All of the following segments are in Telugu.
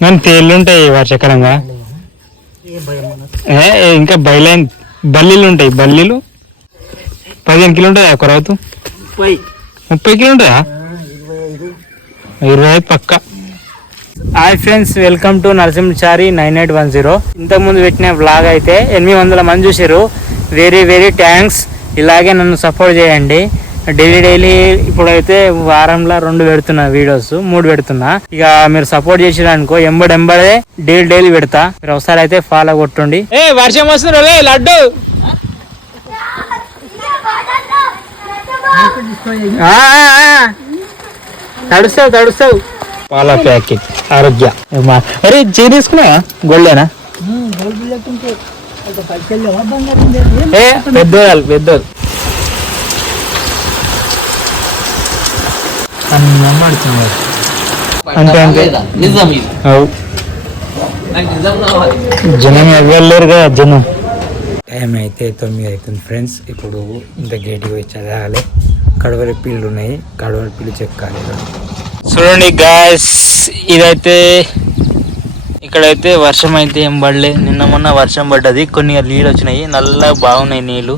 మన తేళ్ళు ఉంటాయి వర్షాకాలంగా. ఇంకా బయలైన్ బల్లీలు ఉంటాయి బల్లీలు. పదిహేను కిలో ఉంటాయా ఒక రౌతు ముప్పై. కిలో ఉంటాయా? ఇరవై ఐదు పక్క. Hi friends welcome to Narasimhachari nine eight one zero. ఇంతకుముందు పెట్టిన వ్లాగ్ అయితే ఎనిమిది వందల మంది చూసారు వెరీ వెరీ థ్యాంక్స్ ఇలాగే నన్ను సపోర్ట్ చేయండి. డైలీ డైలీ ఇప్పుడైతే వారంలో రెండు పెడుతున్నా వీడియోస్ మూడు పెడుతున్నా. ఇక మీరు సపోర్ట్ చేసిరనుకో ఎంబడి ఎంబడే డైలీ డైలీ పెడతా. మీరు ఒకసారి అయితే ఫాలో కొట్టుండి. ఏ వర్షం వస్తుంది లడ్డు. తడుస్తావు తడుస్తావు. పాల ప్యాకెట్ ఆరోగ్య. అరే చే తీసుకున్నా గొల్లేనా ఏ పెద్దోళ్ళు పెద్దోళ్ళు. అంతే అంతే జనం ఎవ్వలేరు కదా జనం టైం అయితే తొమ్మిది అవుతుంది ఫ్రెండ్స్ ఇప్పుడు ఇంత గేట్కి పోయి చదవాలి కడవరి పీళ్ళు ఉన్నాయి కడవరి పీళ్ళు చెక్కాలి చూడండి గాయస్ ఇదైతే ఇక్కడైతే వర్షం అయితే ఏం పడలే. నిన్న మొన్న వర్షం పడ్డది కొన్ని నీళ్ళు వచ్చినాయి నల్ల బాగున్నాయి నీళ్ళు.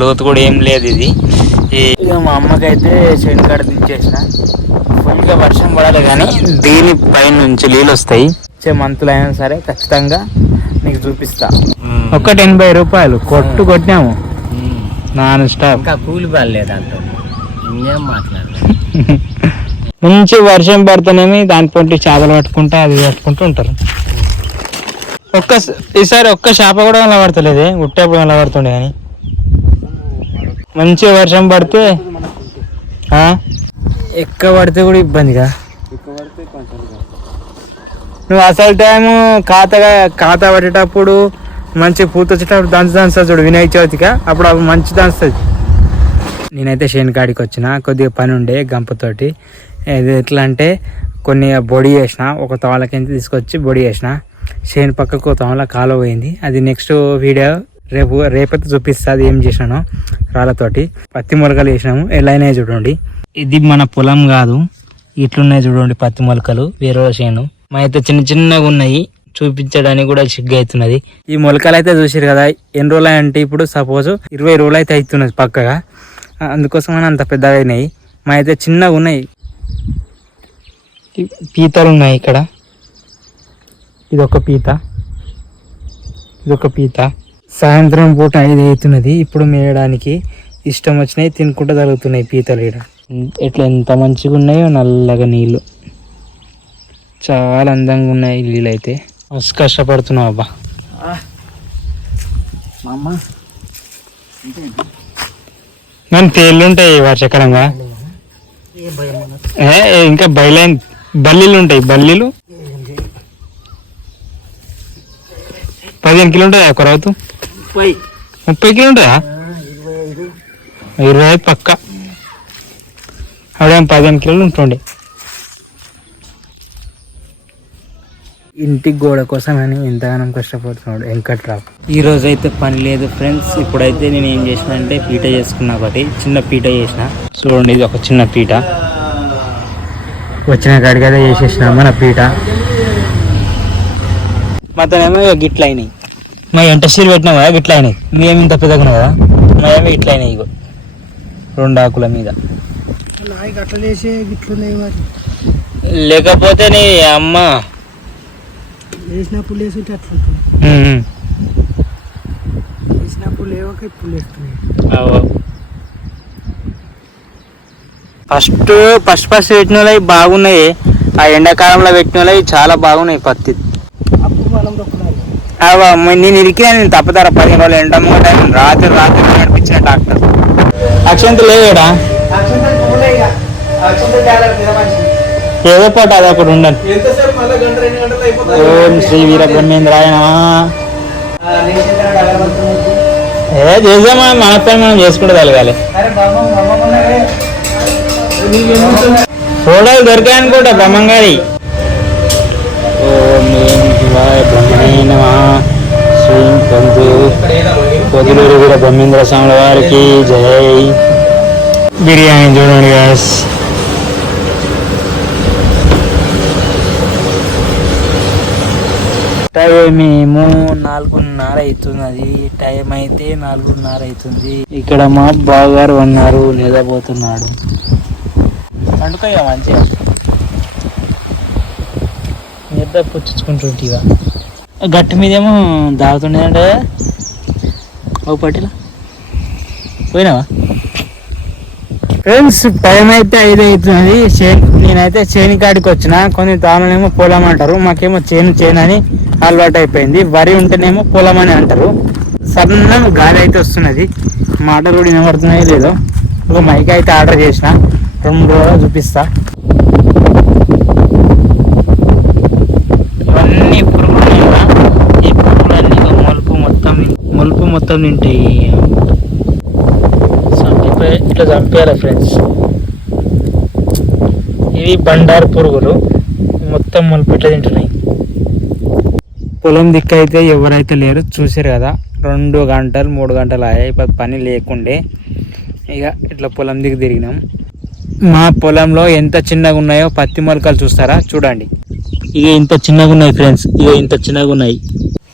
లోతు కూడా ఏం లేదు ఇది. ఇక మా అమ్మకైతే చెడు కాడ దించేసిన. ఫుల్గా వర్షం పడాలి కానీ దీని పైన నుంచి నీళ్ళు వస్తాయి. వచ్చే మంతులు అయినా సరే ఖచ్చితంగా నీకు చూపిస్తా. ఒక్కటి ఎనభై రూపాయలు కొట్టు కొట్టినాము. Non stop. ఇంకా కూలి పడలేదు అంత ఇంకేం మాట్లాడలేదు. మంచి వర్షం పడుతున్నామి దాని పొంటి చేపలు పట్టుకుంటా అది పట్టుకుంటూ ఉంటారు. ఒక్క ఈసారి ఒక్క చేప కూడా అలా పడతలేదే ఉట్టేప్పుడు అలా పడుతుండే కానీ. మంచి వర్షం పడితే ఆ? ఎక్క పడితే కూడా ఇబ్బందిగా నువ్వు అసలు టైము ఖాతాగా ఖాతా పట్టేటప్పుడు మంచి పూత వచ్చేటప్పుడు దంచు దంచుతుంది చూడు వినాయక చవితిగా అప్పుడు అప్పుడు మంచి దంచుతుంది. నేనైతే షేన్ కాడికి వచ్చిన కొద్దిగా పని ఉండే గంపతోటి. ఇది ఎట్లా అంటే కొన్ని బొడి చేసిన ఒక తవలకింత తీసుకొచ్చి బొడి చేసిన. షేన్ పక్కకు తవల కాలువ పోయింది. అది నెక్స్ట్ వీడియో రేపు రేపైతే చూపిస్తుంది ఏం చేసినానో రాళ్ళతోటి. పత్తి మొలకలు వేసినాము ఎలా అయినాయి చూడండి. ఇది మన పొలం కాదు ఇట్లున్నాయి చూడండి పత్తి మొలకలు వేరే చేను మా అయితే చిన్న చిన్నగా ఉన్నాయి చూపించడానికి కూడా సిగ్గు అవుతున్నది. ఈ మొలకలు అయితే చూసారు కదా ఎన్ని రోజులు అంటే ఇప్పుడు సపోజ్ ఇరవై రోజులు అయితే అవుతున్నది పక్కగా. అందుకోసం అని అంత పెద్దగా అయినాయి. మా అయితే చిన్నగా ఉన్నాయి. పీతలు ఉన్నాయి ఇక్కడ. ఇది ఒక పీత. ఇదొక పీత. సాయంత్రం పూట ఐదు అవుతున్నది. ఇప్పుడు మేయడానికి ఇష్టం వచ్చినాయి తినుకుంటూ జరుగుతున్నాయి పీతలు ఇక్కడ ఎట్లా ఎంత మంచిగా ఉన్నాయో నల్లగా నీళ్ళు చాలా అందంగా ఉన్నాయి నీళ్ళు అయితే మస్తు కష్టపడుతున్నావు అబ్బా. మన తేళ్ళు ఉంటాయి వర్షాకాలంగా. ఏ భయం ఉండదు. ఏ ఏ, ఇంకా బయలైన్ బల్లీలు ఉంటాయి. బల్లీలు? పదిహేను కిలో ఉంటాయా ఒక రౌతు ముప్పై. ముప్పై కిలో ఉంటాయా ఇరవై ఐదు. పక్క. అప్పుడేం పదిహేను కిలోలు ఉంటుండే. ఇంటి గోడ కోసం అని ఎంతగానో కష్టపడుతున్నాడు వెంకట్రావు. ఈ రోజు అయితే పని లేదు ఫ్రెండ్స్. ఇప్పుడైతే నేను ఏం చేసిన అంటే పీట చేసుకున్నా ఒకటి. చిన్న పీట చేసిన. చూడండి ఇది ఒక చిన్న పీట. వచ్చిన అయితే చేసేసిన మన పీట. మొత్తమేమో ఇక గిట్ల అయినాయి మా ఎంట సీరు పెట్టినా కదా గిట్ల అయినాయి. మేము ఇంత పెద్దగా ఉన్నాయి కదా? మా ఏమో ఇట్లా అయినాయి ఇగో. రెండు ఆకుల మీద. లేకపోతే నీ అమ్మ. లేసుంటే లేవక ఇప్పుడు లేస్తున్నాయి. ఫస్ట్ ఫస్ట్ ఫస్ట్ పెట్టిన వాళ్ళవి బాగున్నాయి. ఆ ఎండాకాలంలో పెట్టిన వాళ్ళవి చాలా బాగున్నాయి పత్తి అప్పుడు మనం దొక్కున్నాయి అవ్వ, మ- నేను ఇరికినా నేను తప్పతారా? పదిహేను రోజులు ఎండ ముంగట రాత్రి రాత్రి నడిపించిన డాక్టర్. అక్షంత లేవేడా ఏదో పాట అది ఒకటి ఉండండి. ఓం శ్రీ వీరబ్రహ్మేంద్రాయ నమః. ఏ చేద్దామా మన పని మనం చేసుకుంటే తలగాలి. ఫోటోలు దొరికాయి అనుకుంటా బ్రహ్మంగారి. ఓం శివాయ బ్రహ్మణే నమ. శ్రీ పంతు పొదులూరు బ్రహ్మేంద్ర స్వాముల వారికి జై. బిర్యానీ చూడండి గాస్ టైం ఏమో నాలుగున్నర అవుతున్నది. టైం అయితే నాలుగున్నర అవుతుంది. ఇక్కడ మా బావగారు ఉన్నారు నిద్రపోతున్నాడు పండుకోయ్యా మంచిగా. నిద్ర పుచ్చుకుంటుంటిగా గట్టి మీదేమో దాగుతుండేదంటే. ఓ పట్టిలా. పోయినావా? ఫ్రెండ్స్ టైం అయితే ఐదు అవుతున్నది. చేను నేనైతే చేను కాడికి వచ్చిన. కొన్ని తామనేమో పొలం అంటారు. మాకేమో చేను చేను అని అలవాటు అయిపోయింది వరి ఉంటేనేమో పొలం అని అంటారు. సడన్ గాలి అయితే వస్తున్నది. మాటలు కూడా వినబడుతున్నాయి లేదో. ఒక మైక్ అయితే ఆర్డర్ చేసిన. రెండు రోజులు చూపిస్తా ఇవన్నీ పురుగులు ఉన్నాయి కదా, ఈ పురుగులన్నీ ఇక మొలుపు మొత్తం మొలుపు మొత్తం తింటాయి ఇట్లా చంపేయాలి ఫ్రెండ్స్ ఇవి బండారు పురుగులు. మొత్తం మొలుపు ఇట్లా తింటున్నాయి పొలం దిక్కు అయితే ఎవరైతే లేరు చూసారు కదా. రెండు గంటలు మూడు గంటలు అయ్యాయి పని లేకుండే. ఇక ఇట్లా పొలం దిక్కు తిరిగినాం. మా పొలంలో ఎంత చిన్నగా ఉన్నాయో పత్తి మొలకలు చూస్తారా? చూడండి. ఇక ఇంత చిన్నగా ఉన్నాయి ఫ్రెండ్స్ ఇక ఇంత చిన్నగా ఉన్నాయి.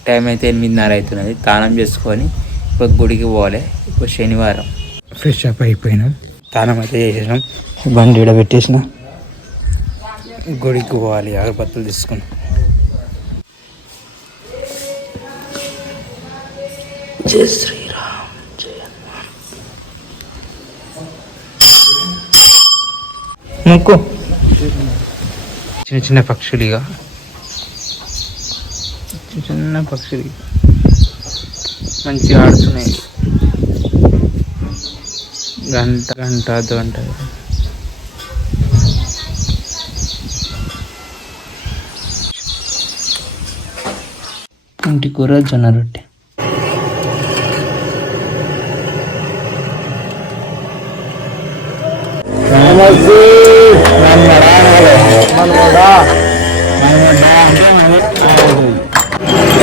టైం అయితే ఎనిమిదిన్నర అవుతున్నది. స్నానం చేసుకొని ఇప్పుడు గుడికి పోవాలి. ఇప్పుడు శనివారం. ఫ్రెష్ అప్ అయిపోయినాం. స్నానం అయితే చేసేసినాం బండి ఈడ పెట్టేసిన. గుడికి పోవాలి. అగరబత్తులు తీసుకుని. జై శ్రీరామ్. జయ. ముక్కు. చిన్న చిన్న పక్షులుగా చిన్న చిన్న పక్షులు మంచిగా ఆడుతున్నాయి. గంట గంట గంట. ఇంటి కూర జొన్న రొట్టె. ఇంకా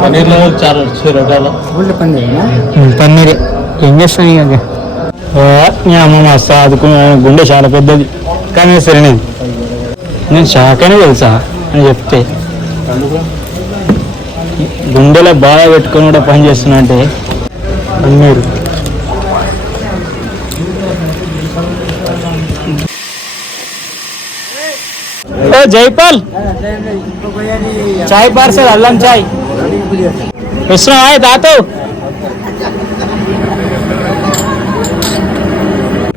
పన్నీర్లో చాలా రకాల. పన్నీర్. ఏం చేస్తాను ఇక ఓ, మీ అమ్మ మస్తు ఆదుకుని గుండె చాలా పెద్దది. కానీ సరే నేను నేను షాక్ అని తెలుసా? అని చెప్తే. గుండెలో బాగా పెట్టుకొని కూడా పని చేస్తున్నా అంటే పన్నీరు. ఓ జైపాల్. చాయ్ పార్సల్ అల్లం చాయ్. వస్తున్నావా తాతో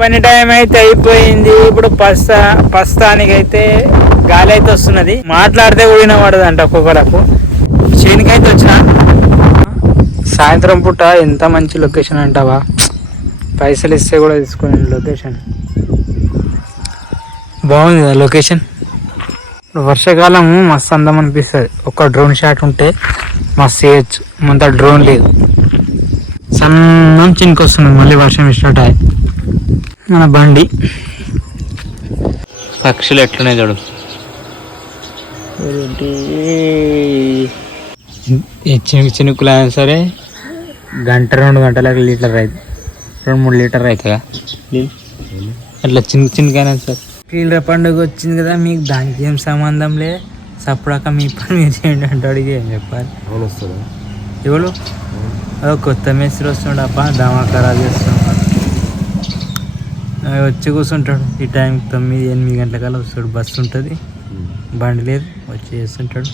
పని టైం అయితే అయిపోయింది. ఇప్పుడు పస్తా పస్తానికి అయితే గాలి అయితే వస్తున్నది. మాట్లాడితే ఊడిన పడదంట ఒక్కొక్కరకు చేనికైతే వచ్చిన? సాయంత్రం పూట ఎంత మంచి లొకేషన్ అంటావా? పైసలు ఇస్తే కూడా తీసుకుని లొకేషన్ బాగుంది కదా లొకేషన్ వర్షాకాలం మస్తు అందం అనిపిస్తుంది. ఒక డ్రోన్ షాట్ ఉంటే మస్తు చేయొచ్చు. అంత డ్రోన్ లేదు. సన్నం చినుకొస్తుంది మళ్ళీ వర్షం స్టార్ట్ అయ్యి. మన బండి. పక్షులు ఎట్లున్నాయి చూడు. చినుకులు అయినా సరే గంట రెండు గంటలకు లీటర్ అవుతుంది రెండు మూడు లీటర్ అవుతుందా అట్లా చినుకు చినుకు అయినా సరే. పీల పండుగ వచ్చింది కదా మీకు దానికి ఏం సంబంధం లే? సప్పుడాక మీ పని మీరు చేయండి అంటాడు ఇక ఏం చెప్పాలి? ఎవరు? ఓ కొత్త మేస్త్రి వస్తున్నాడు అబ్బా దమాకరా చేస్తున్నాడు. ఆ, వచ్చి కూర్చుంటాడు. ఈ టైం తొమ్మిది ఎనిమిది గంటలకల్లా వస్తాడు. బస్సు ఉంటుంది. బండి లేదు. వచ్చి చేస్తుంటాడు.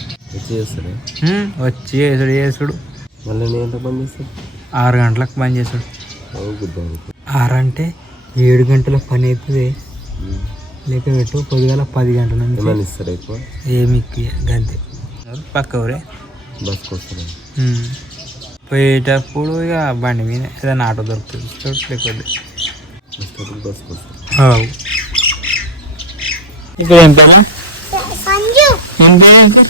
చేస్తారా హ్మ్, వచ్చి చేసుడు చేసుడు మళ్ళీ ఎంత పని చేస్తాను? ఆరు గంటలకు పని చేస్తాడు. ఆరు అంటే ఏడు గంటల పని అవుతుంది. లేక పెట్టు పొద్దుగాల పది గంటల నుంచి ఏమైనా ఇస్తారా ఎక్కువ? ఏమి గంతే. పక్క ఊరే? బస్కి వస్తారా హ్మ్. పోయేటప్పుడు ఇక బండి మీద ఏదైనా ఆటో దొరుకుతుంది. లేకపోతే. బస్కి వస్తారు. ఇప్పుడు ఏం పేరు? సంజు. ఏం పేరు?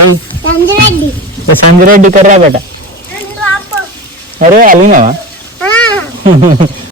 ఏయ్, సంజురెడ్డి. ఈ సంజిరెడ్డి కర్రా బేట అరే అలిగినావా